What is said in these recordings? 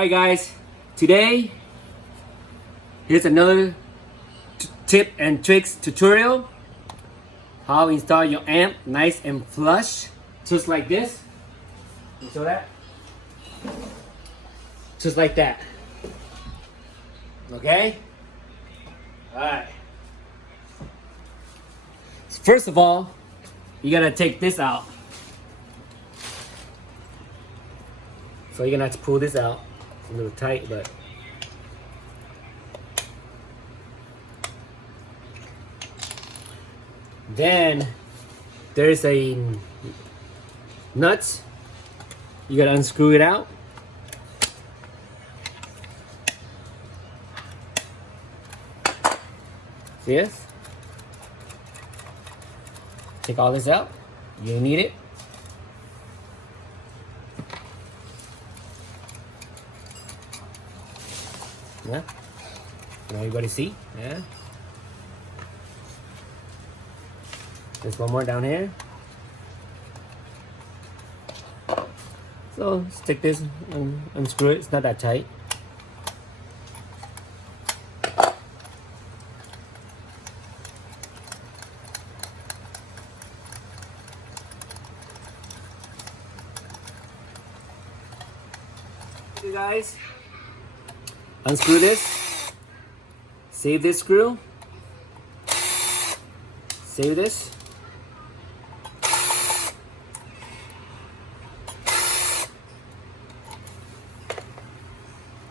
Alright guys, today here's another tip and tricks tutorial. How to install your amp nice and flush, just like this. Can you show that? Just like that. Okay? Alright. First of all, you gotta take this out. So you're gonna have to pull this out. It's a little tight, but then there's a nut. You gotta unscrew it out. See this? Take all this out. You don't need it. Yeah. Can everybody see? Yeah. There's one more down here. So stick this and unscrew it. It's not that tight. Okay guys, unscrew this. Save this screw. Save this.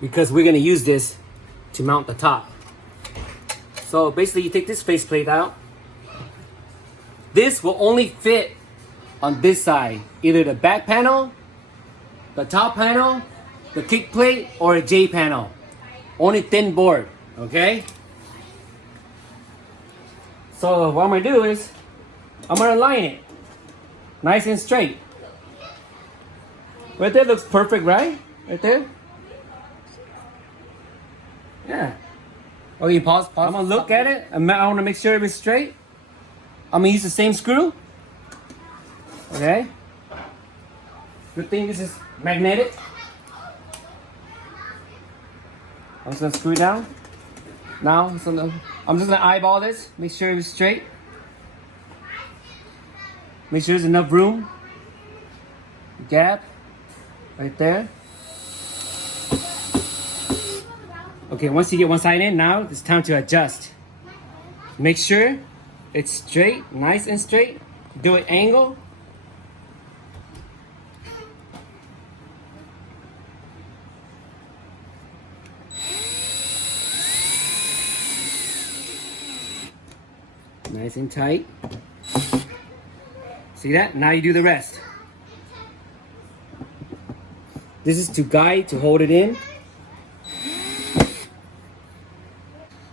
Because we're gonna use this to mount the top. So basically you take this faceplate out. This will only fit on this side, either the back panel, the top panel, the kick plate, or a J panel. Only thin board, okay? So what I'm gonna do is, I'm gonna line it nice and straight. Right there looks perfect, right? Right there? Yeah. Okay, pause. I'm gonna look at it. I wanna make sure it's straight. I'm gonna use the same screw. Okay. Good thing this is magnetic. I'm just gonna screw it down. Now, I'm just gonna eyeball this. Make sure it's straight. Make sure there's enough room. Gap. Right there. Okay, once you get one side in, now it's time to adjust. Make sure it's straight, nice and straight. Do it angle. Nice and tight. See that? Now you do the rest. This is to guide, to hold it in.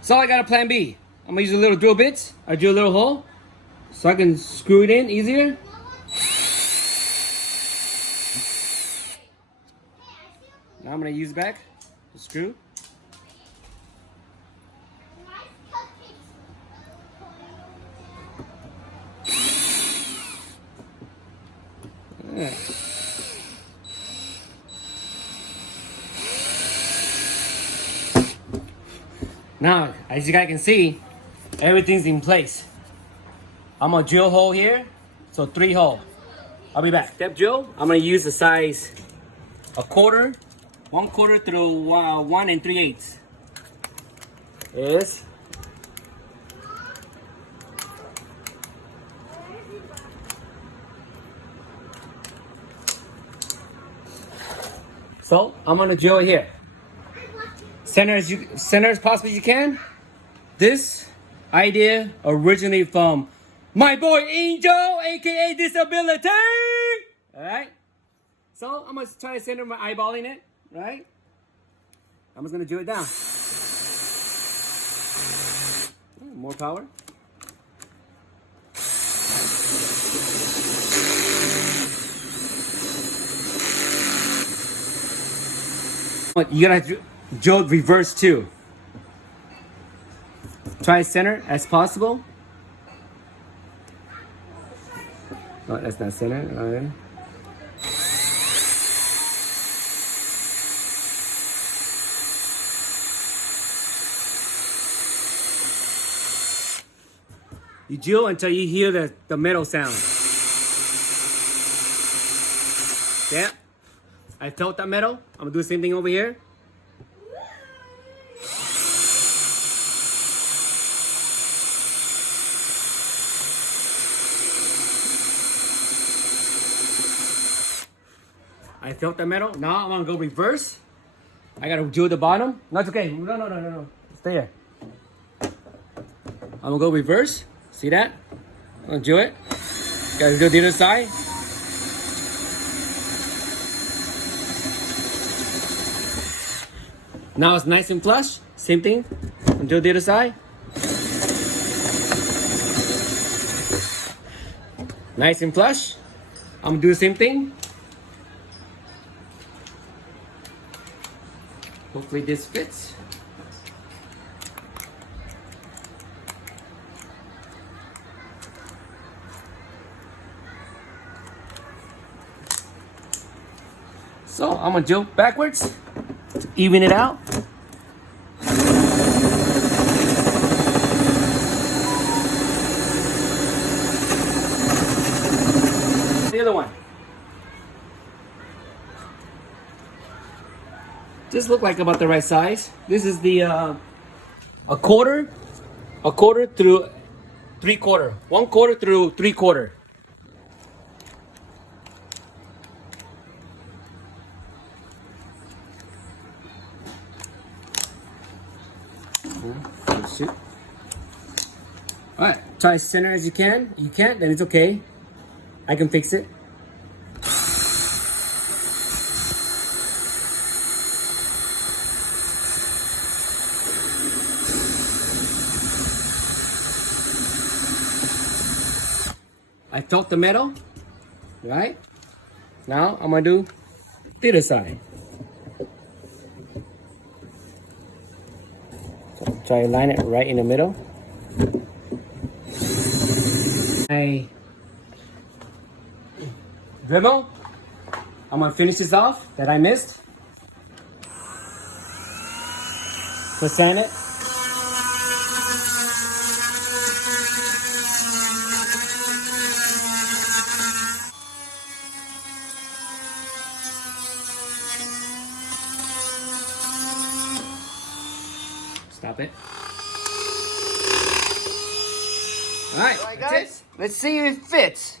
So I got a plan B. I'm gonna use a little drill bit. I drill a little hole so I can screw it in easier. Now I'm gonna use back the screw. Yeah. Now, as you guys can see, everything's in place. I'm gonna drill hole here, so 3 hole. I'll be back. Step drill, I'm gonna use the size 1/4, 1/4 through 1 3/8. Yes. So I'm gonna drill it here. Center as possible as you can. This idea originally from my boy Angel, aka Disability. Alright. So I'm gonna try to center my eyeballing it, right? I'm just gonna drill it down. More power. You gotta drill reverse too. Try center as possible. Oh, that's not center. All right. You drill until you hear the metal sound. Yeah. I felt that metal. I'm gonna do the same thing over here. I felt the metal. Now I'm gonna go reverse. I gotta drill the bottom. No, it's okay. No. Stay here. I'm gonna go reverse. See that? I'm gonna drill it. Gotta drill the other side. Now it's nice and flush. Same thing. Drill the other side. Nice and flush. I'm gonna do the same thing. Hopefully this fits. So I'm gonna drill backwards to even it out. The other one. Just look like about the right size. This is the a quarter through 3/4, 1/4 through 3/4. All right, try as center as you can. You can't, then it's okay. I can fix it. I felt the metal, right? Now I'm gonna do the other side. So try to line it right in the middle. My Dremel, I'm gonna finish this off that I missed. Sand it. Stop it. All right, guys. Let's see if it fits.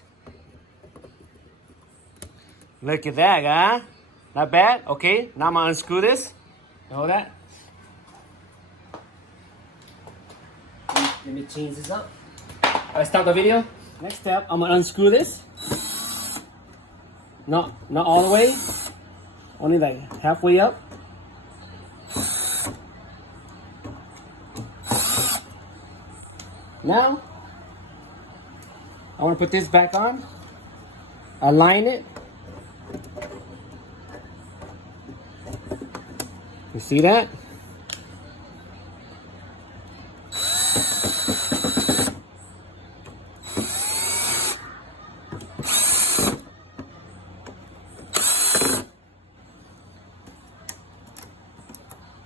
Look at that, huh? Not bad. Okay, now I'm gonna unscrew this. Hold that. Let me change this up. All right, stop the video. Next step, I'm gonna unscrew this. Not all the way. Only like halfway up. Now, I want to put this back on, align it. You see that?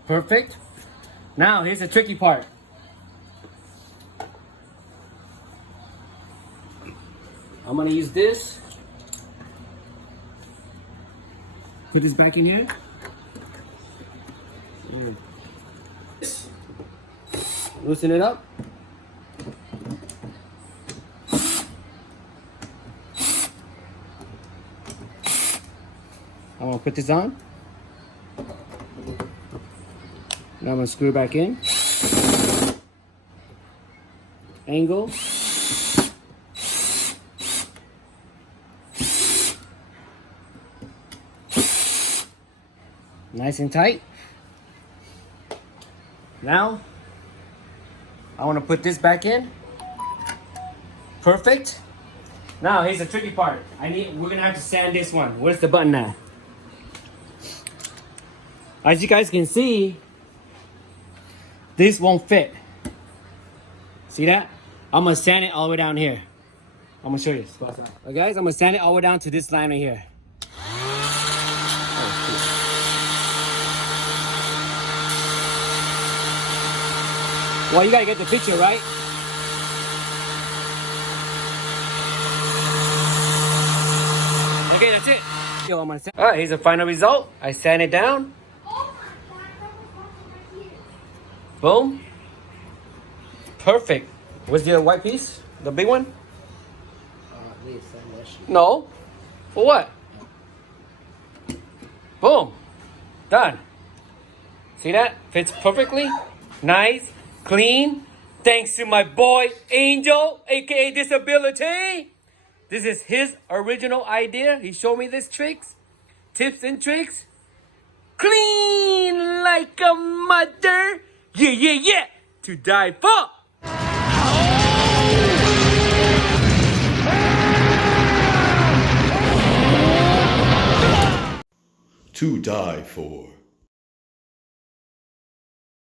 Perfect. Now, here's the tricky part. I'm gonna use this. Put this back in here. Loosen it up. I'm gonna put this on. Now I'm gonna screw it back in. Angle. Nice and tight. Now, I want to put this back in. Perfect. Now, here's the tricky part. We're gonna have to sand this one. Where's the button at? As you guys can see, this won't fit. See that? I'm gonna sand it all the way down here. I'm gonna show you. Alright guys, I'm gonna sand it all the way down to this line right here. Well, you gotta get the picture, right? Okay, that's it. Yo, I'm gonna sand. All right, here's the final result. I sand it down. Boom. Perfect. Where's the other white piece? The big one? No. For what? Boom. Done. See that? Fits perfectly. Nice. Clean. Thanks to my boy Angel, aka Disability. This is his original idea. He showed me these tricks. Tips and tricks. Clean like a mother. Yeah, yeah, yeah. To die for. To die for.